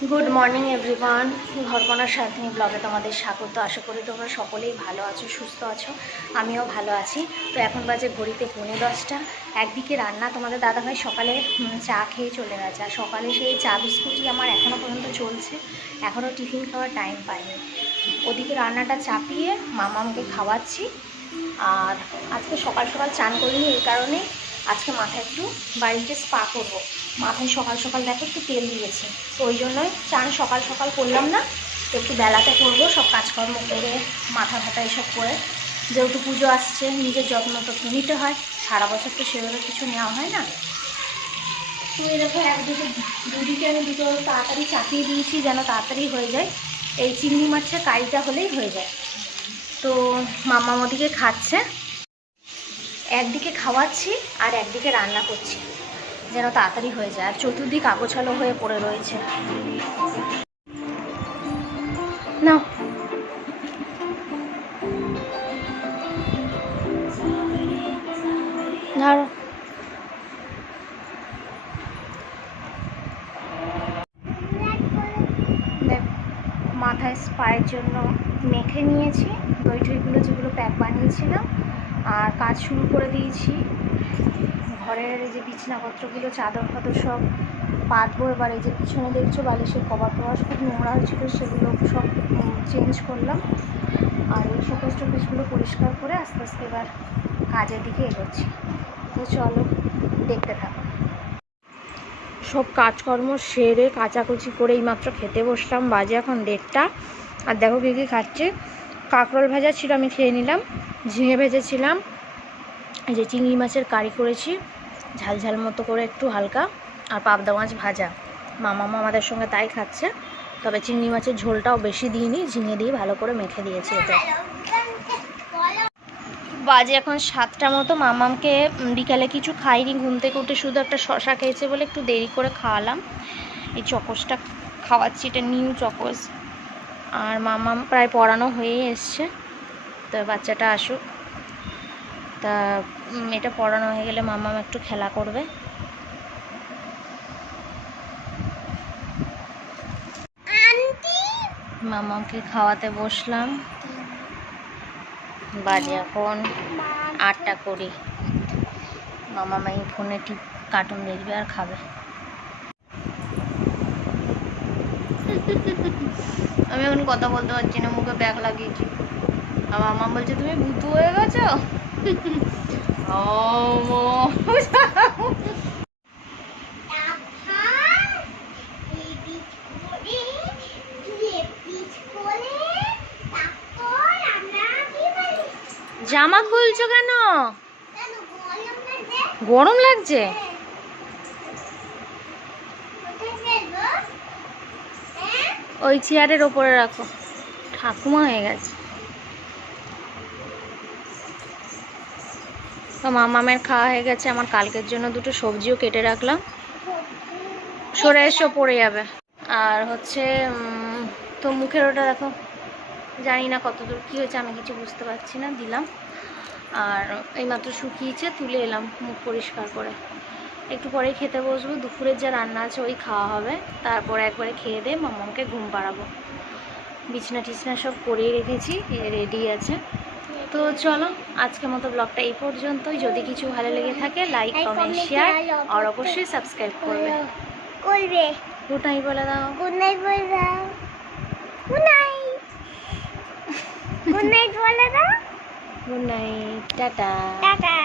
Good morning everyone ঘরকনার সাথে ব্লগে তোমাদের স্বাগত। আশা করি তোমরা সকলেই ভালো আছো, সুস্থ আছো। আমিও ভালো আছি। তো এখন বাজে ঘড়িতে পৌনে দশটা। একদিকে রান্না তোমাদের দাদাভাই সকালে চা খেয়ে চলে গেছে। আর সকালে সেই চা বিস্কুটই আমার এখনও পর্যন্ত চলছে। এখনও টিফিন খাওয়ার টাইম পাইনি। ওদিকে রান্নাটা চাপিয়ে মামামকে খাওয়াচ্ছি। আর আজকে সকাল সকাল চান করিনি এই কারণে আজকে মাথায় একটু বাড়িতে স্পা করব। মাথায় সকাল সকাল দেখো একটু তেল দিয়েছি। তো ওই জন্যই চান সকাল সকাল করলাম না, তো একটু বেলাতে করব, সব কাজকর্ম করে, মাথা ফাটা এসব করে। যেহেতু পুজো আসছে, নিজের যত্ন তো নিতে হয়। সারা বছর তো সেভাবে কিছু নেওয়া হয় না। তো দেখো একদিকে দুদিকে আমি দুটো তাড়াতাড়ি চাপিয়ে দিয়েছি যেন তাড়াতাড়ি হয়ে যায়। এই চিংড়ি মাছের কারিটা হলেই হয়ে যায়। তো মামা ওদিকে খাচ্ছে। একদিকে খাওয়াচ্ছি আর একদিকে রান্না করছি, যেন তাড়াতাড়ি হয়ে যায়। আর চতুর্দিক আগোছালো হয়ে পড়ে রয়েছে। না ধরো। মাথায় স্পায়ের জন্য মেখে নিয়েছি। দই টইগুলো যেগুলো প্যাক বানিয়েছিলাম আর কাজ শুরু করে দিয়েছি। ঘরের এই যে বিছনাপত্রগুলো চাদর ফাদর সব পাতবো। এবার এই যে পিছনে দেখছ বালিশের কভার টভার খুব নোংরা হয়েছিল, সেগুলো সব চেঞ্জ করলাম। আর এই শোকেস টোকেসগুলো পরিষ্কার করে আস্তে আস্তে এবার কাজের দিকে এগোচ্ছি। তো চলো, দেখতে থাকো। সব কাজকর্ম সেরে কাচাকুচি করে এইমাত্র খেতে বসলাম। বাজে এখন দেড়টা। আর দেখো কী কী খাচ্ছে। কাঁকরোল ভাজা ছিল, আমি খেয়ে নিলাম। ঝিঙে ভেজেছিলাম। এই যে চিংড়ি মাছের কারি করেছি। ঝাল ঝাল মতো করে একটু হালকা। আর পাবদা মাছ ভাজা। মামামা আমাদের সঙ্গে তাই খাচ্ছে। তবে চিংড়ি মাছের ঝোলটাও বেশি দিইনি, ঝিঙে দিয়ে ভালো করে মেখে দিয়েছি এতে। বাজে এখন সাতটা মতো। মামামকে বিকালে কিছু খাইনি। ঘুম থেকে উঠে শুধু একটা শশা খেয়েছে বলে একটু দেরি করে খাওয়ালাম। এই চকসটা খাওয়াচ্ছি, এটা নিউ চকস। আর মামাম প্রায় পড়ানো হয়ে এসছে। তো বাচ্চাটা আসুক। তা এটা পড়ানো হয়ে গেলে মামাম একটু খেলা করবে। মামাকে খাওয়াতে বসলাম। বাজে এখন আটটা করি মামা মাই ফোনে ঠিক কার্টুন দেখবে আর খাবে। আমি এখন কথা বলতে পারছি না মুখে ব্যাগ লাগিয়েছি। আর মামা বলছে, তুমি ভূতু হয়ে গেছো? জামা খুলছো কেন? গরম লাগছে? ওই চেয়ারের ওপরে রাখো। ঠাকুমা হয়ে গেছে। তো মামামের খাওয়া হয়ে গেছে, আমার কালকের জন্য দুটো সবজিও কেটে রাখলাম। সরে এসো, পড়ে যাবে। আর হচ্ছে তো মুখের ওটা দেখো, জানি না কতদূর কী হয়েছে, আমি কিছু বুঝতে পারছি না, দিলাম। আর এইমাত্র শুকিয়েছে, তুলে এলাম মুখ পরিষ্কার করে। একটু পরে খেতে বসবো, দুপুরের যা রান্না আছে ওই খাওয়া হবে। তারপরে একবারে খেয়ে দিয়ে মামাকে ঘুম পাড়াবো। বিছনা টিছনা সব করেই রেখেছি রেডি আছে। তো চলো আজকের মতো ব্লগটা এই পর্যন্তই। যদি কিছু ভালো লেগে থাকে লাইক কমেন্ট শেয়ার আর অবশ্যই সাবস্ক্রাইব করবে। করবে। গুড নাইট বলে দাও। গুড নাইট বলে দাও। গুড নাইট গুড নাইট বলে দাও। Good night tata. টাটা।